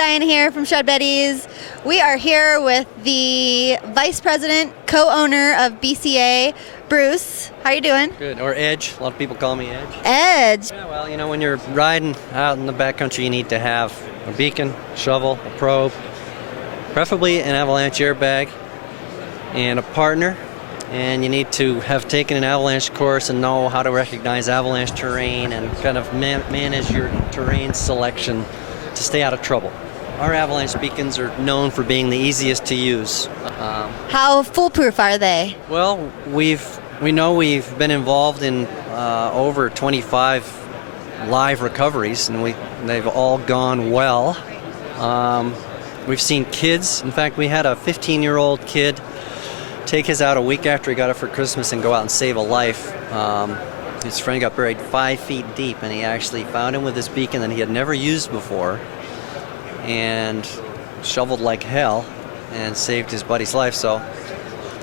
Diane here from Betties. We are here with the Vice President, co-owner of BCA, Bruce. How you doing? Good, or Edge. A lot of people call me Edge. Edge. Yeah, well, you know, when you're riding out in the backcountry, you need to have a beacon, shovel, a probe, preferably an avalanche airbag, and a partner. And you need to have taken an avalanche course and know how to recognize avalanche terrain and kind of manage your terrain selection to stay out of trouble. Our avalanche beacons are known for being the easiest to use. How foolproof are they? Well, we know we've been involved in over 25 live recoveries, and they've all gone well. We've seen kids. In fact, we had a 15-year-old kid take his out a week after he got it for Christmas and go out and save a life. His friend got buried 5 feet deep, and he actually found him with this beacon that he had never used before and shoveled like hell and saved his buddy's life. So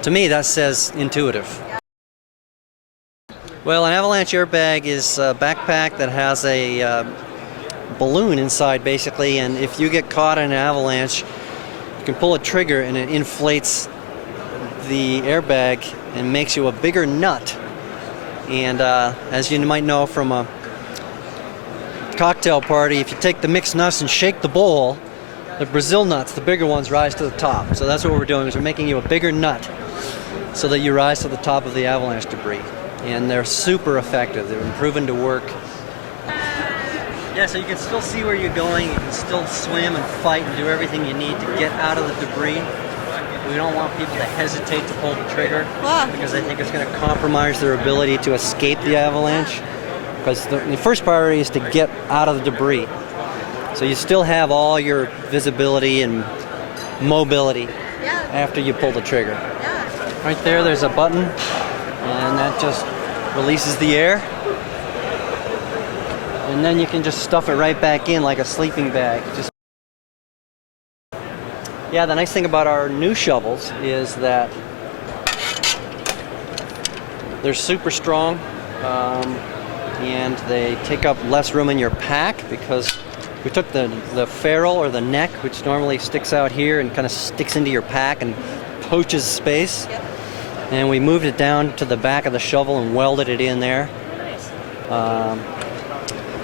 to me, that says intuitive. Well, an avalanche airbag is a backpack that has a balloon inside, basically, and if you get caught in an avalanche, you can pull a trigger and it inflates the airbag and makes you a bigger nut. And as you might know from a cocktail party, if you take the mixed nuts and shake the bowl, the Brazil nuts, the bigger ones, rise to the top. So that's what we're doing, is we're making you a bigger nut so that you rise to the top of the avalanche debris. And they're super effective. They're proven to work. Yeah, so you can still see where you're going. You can still swim and fight and do everything you need to get out of the debris. We don't want people to hesitate to pull the trigger because I think it's going to compromise their ability to escape the avalanche. Because the first priority is to get out of the debris. So you still have all your visibility and mobility after you pull the trigger. Right there, there's a button, and that just releases the air. And then you can just stuff it right back in like a sleeping bag. Yeah, the nice thing about our new shovels is that they're super strong and they take up less room in your pack, because we took the ferrule or the neck, which normally sticks out here and kind of sticks into your pack and poaches space, and we moved it down to the back of the shovel and welded it in there.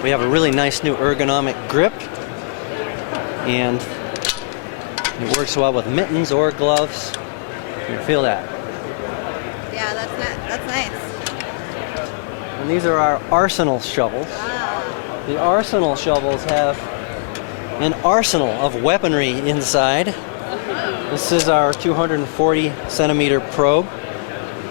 We have a really nice new ergonomic grip, and it works well with mittens or gloves. You can feel that. Yeah, that's nice. And these are our Arsenal shovels. The Arsenal shovels have an arsenal of weaponry inside. This is our 240 centimeter probe.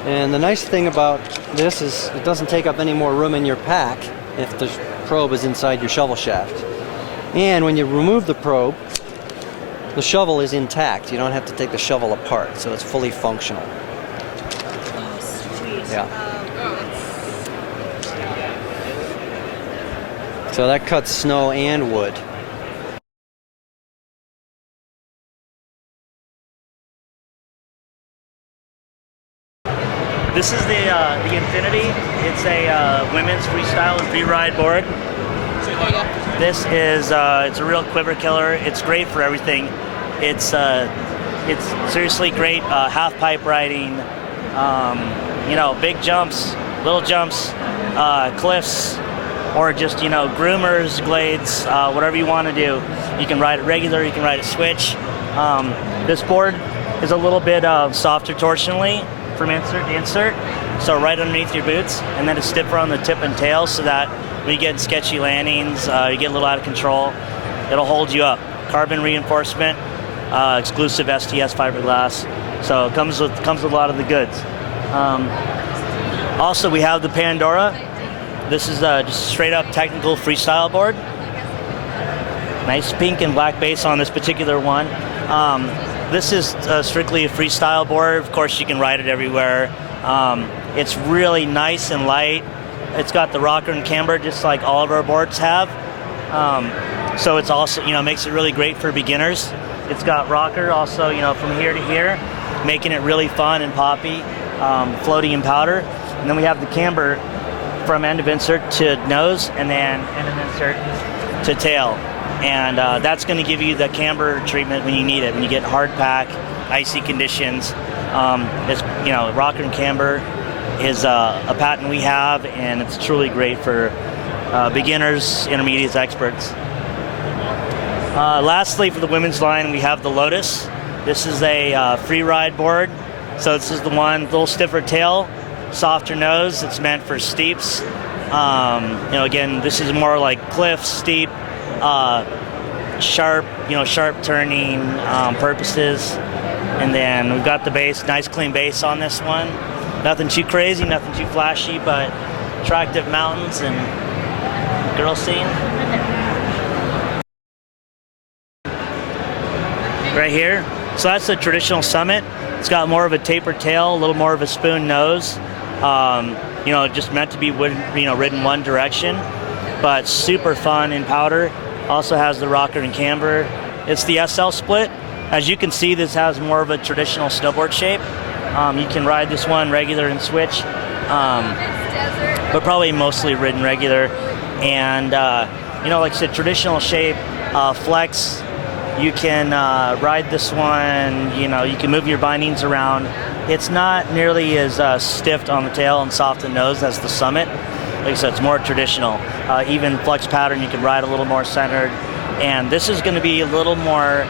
And the nice thing about this is it doesn't take up any more room in your pack if the probe is inside your shovel shaft. And when you remove the probe, the shovel is intact. You don't have to take the shovel apart, so it's fully functional. Oh, sweet. Yeah. So that cuts snow and wood. This is the Infinity. It's a women's freestyle and free ride board. This is it's a real quiver killer. It's great for everything. It's seriously great half pipe riding. You know, big jumps, little jumps, cliffs, or just groomers, glades, whatever you want to do. You can ride it regular. You can ride it switch. This board is a little bit softer torsionally from insert to insert, so right underneath your boots, and then it's stiffer on the tip and tail, so that when you get in sketchy landings, you get a little out of control, it'll hold you up. Carbon reinforcement, exclusive STS fiberglass, so it comes with a lot of the goods. Also, we have the Pandora. This is just straight up technical freestyle board. Nice pink and black base on this particular one. This is strictly a freestyle board. Of course, you can ride it everywhere. It's really nice and light. It's got the rocker and camber just like all of our boards have. So it's also, makes it really great for beginners. It's got rocker also, from here to here, making it really fun and poppy, floaty and powder. And then we have the camber from end of insert to nose, and then end of insert to tail. and that's going to give you the camber treatment when you need it, when you get hard pack, icy conditions. It's, rocker and camber is a patent we have, and it's truly great for beginners, intermediates, experts. Lastly, for the women's line, we have the Lotus. This is a free ride board. So this is the one, a little stiffer tail, softer nose. It's meant for steeps. Again, this is more like cliffs, steep, sharp turning purposes. And then we've got the base, nice clean base on this one. Nothing too crazy, nothing too flashy, but attractive mountains and girl scene. Right here. So that's the traditional Summit. It's got more of a tapered tail, a little more of a spoon nose. Just meant to be ridden one direction, but super fun in powder. Also has the rocker and camber. It's the SL split. As you can see, this has more of a traditional snowboard shape. You can ride this one regular and switch, but probably mostly ridden regular. And like I said, traditional shape, flex. You can ride this one, you can move your bindings around. It's not nearly as stiff on the tail and soft in the nose as the Summit. Like I said, it's more traditional. Even flex pattern, you can ride a little more centered. And this is going to be a little more,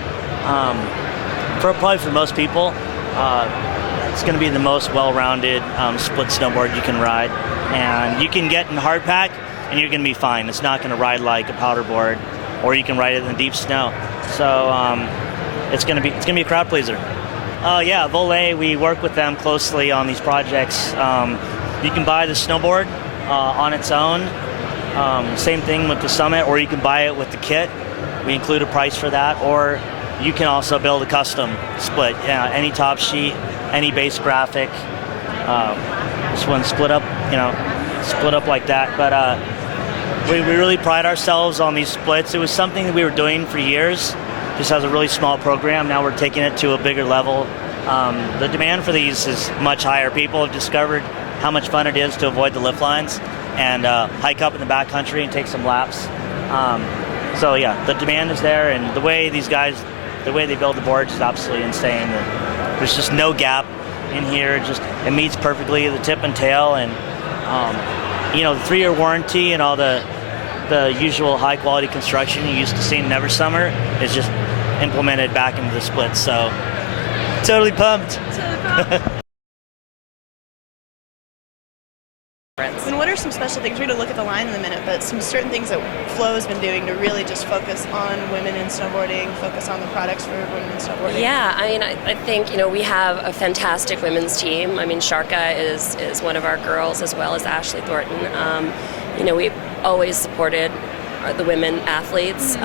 probably for most people, it's going to be the most well-rounded split snowboard you can ride. And you can get in hard pack, and you're going to be fine. It's not going to ride like a powder board, or you can ride it in the deep snow. So it's gonna be a crowd pleaser. Yeah, Volet, we work with them closely on these projects. You can buy the snowboard on its own. Same thing with the Summit, or you can buy it with the kit. We include a price for that, or you can also build a custom split. Yeah, any top sheet, any base graphic. This one's split up like that. But we really pride ourselves on these splits. It was something that we were doing for years, just as a really small program. Now we're taking it to a bigger level. The demand for these is much higher. People have discovered how much fun it is to avoid the lift lines and hike up in the backcountry and take some laps. So yeah, the demand is there, and the way these guys, the way they build the boards is absolutely insane. There's just no gap in here. It meets perfectly the tip and tail, and the 3-year warranty and all the usual high quality construction you used to see in Never Summer is just implemented back into the splits. So totally pumped. And what are some special things? We're going to look at the line in a minute, but some certain things that Flo has been doing to really just focus on women in snowboarding, focus on the products for women in snowboarding? Yeah, I think, we have a fantastic women's team. Sharka is one of our girls, as well as Ashley Thornton. We've always supported the women athletes.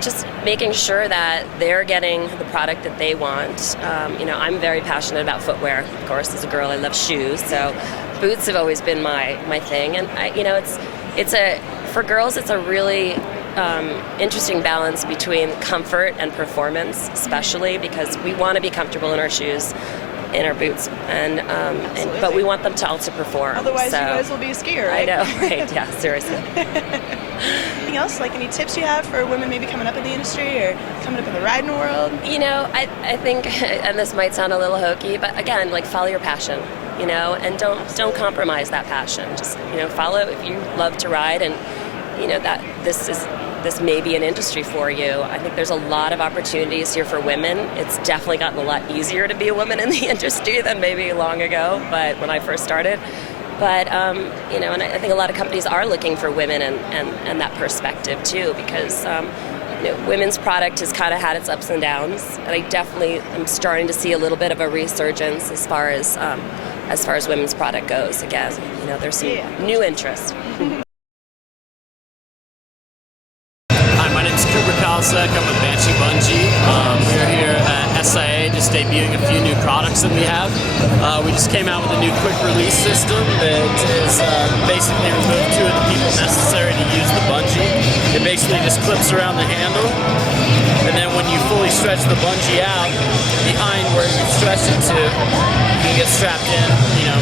Just making sure that they're getting the product that they want. I'm very passionate about footwear. Of course, as a girl, I love shoes, so boots have always been my thing. And for girls, it's a really interesting balance between comfort and performance, especially because we want to be comfortable in our shoes, in our boots, but we want them to also perform. Otherwise, you guys will be a skier, right? I know, right? Yeah, seriously. Anything else? Like any tips you have for women maybe coming up in the industry or coming up in the riding world? I think, and this might sound a little hokey, but again, follow your passion. And don't compromise that passion. Just follow if you love to ride, and that this may be an industry for you. I think there's a lot of opportunities here for women. It's definitely gotten a lot easier to be a woman in the industry than maybe long ago, but when I first started. But and I think a lot of companies are looking for women and that perspective too, because women's product has kind of had its ups and downs, and I definitely am starting to see a little bit of a resurgence as far as women's product goes. Again, there's some new interest. My name's Cooper Kalasek. I'm with Banshee Bungee. We're here at SIA just debuting a few new products that we have. We just came out with a new quick release system that is basically removed 2 of the people necessary to use the bungee. It basically just clips around the handle, and then when you fully stretch the bungee out, behind where you stretch it to, you can get strapped in,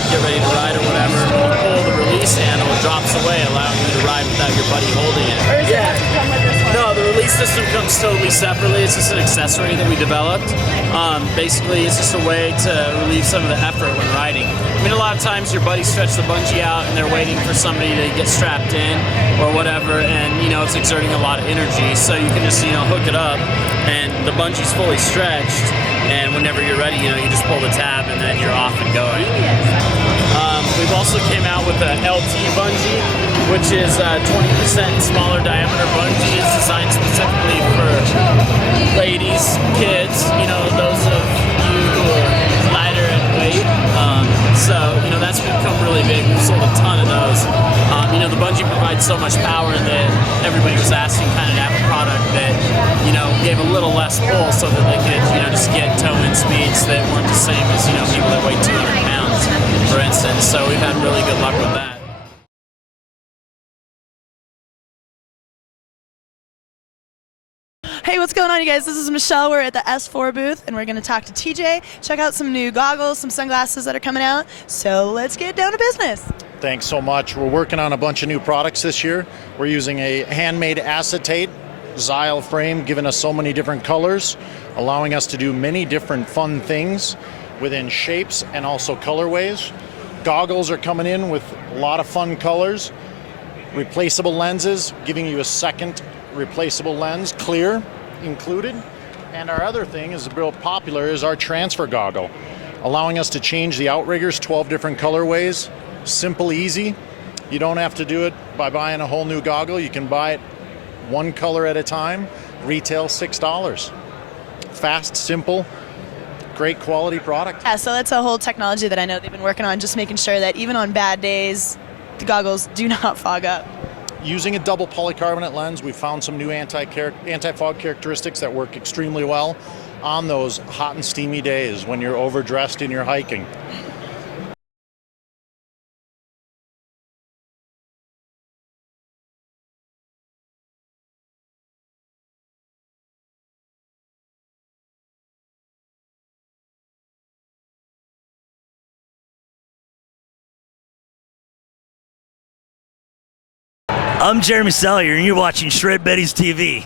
get ready to ride or whatever. When you pull the release handle, it drops away, allowing you to ride without your buddy holding it. Or is it have to come with this one? No, the release system comes totally separately. It's just an accessory that we developed. Basically, it's just a way to relieve some of the effort when riding. I mean, a lot of times your buddies stretch the bungee out and they're waiting for somebody to get strapped in or whatever, and it's exerting a lot of energy. So you can just hook it up, and the bungee's fully stretched, and whenever you're ready, you just pull the tab and then you're off and going. We've also came out with a LT bungee, which is a 20% smaller diameter bungee. It's designed specifically for ladies, kids, those of you who are lighter in weight. So that's become really big. We've sold a ton of those. The bungee provides so much power that everybody was asking kind of to have a product that, gave a little less pull so that they could, just get toe-in speeds that weren't the same as, people that weigh 200 pounds, for instance. So we've had really good luck with that. Hey, what's going on, you guys? This is Michelle. We're at the S4 booth, and we're going to talk to TJ, check out some new goggles, some sunglasses that are coming out. So let's get down to business. Thanks so much. We're working on a bunch of new products this year. We're using a handmade acetate Xyle frame, giving us so many different colors, allowing us to do many different fun things within shapes and also colorways. Goggles are coming in with a lot of fun colors. Replaceable lenses, giving you a second replaceable lens, clear included. And our other thing is real popular is our transfer goggle, allowing us to change the outriggers 12 different colorways. Simple, easy. You don't have to do it by buying a whole new goggle. You can buy it one color at a time. Retail $6. Fast, simple, great quality product. Yeah, so that's a whole technology that I know they've been working on, just making sure that even on bad days, the goggles do not fog up. Using a double polycarbonate lens, we found some new anti-fog characteristics that work extremely well on those hot and steamy days when you're overdressed and you're hiking. I'm Jeremy Salyer, and you're watching Shred Betties TV.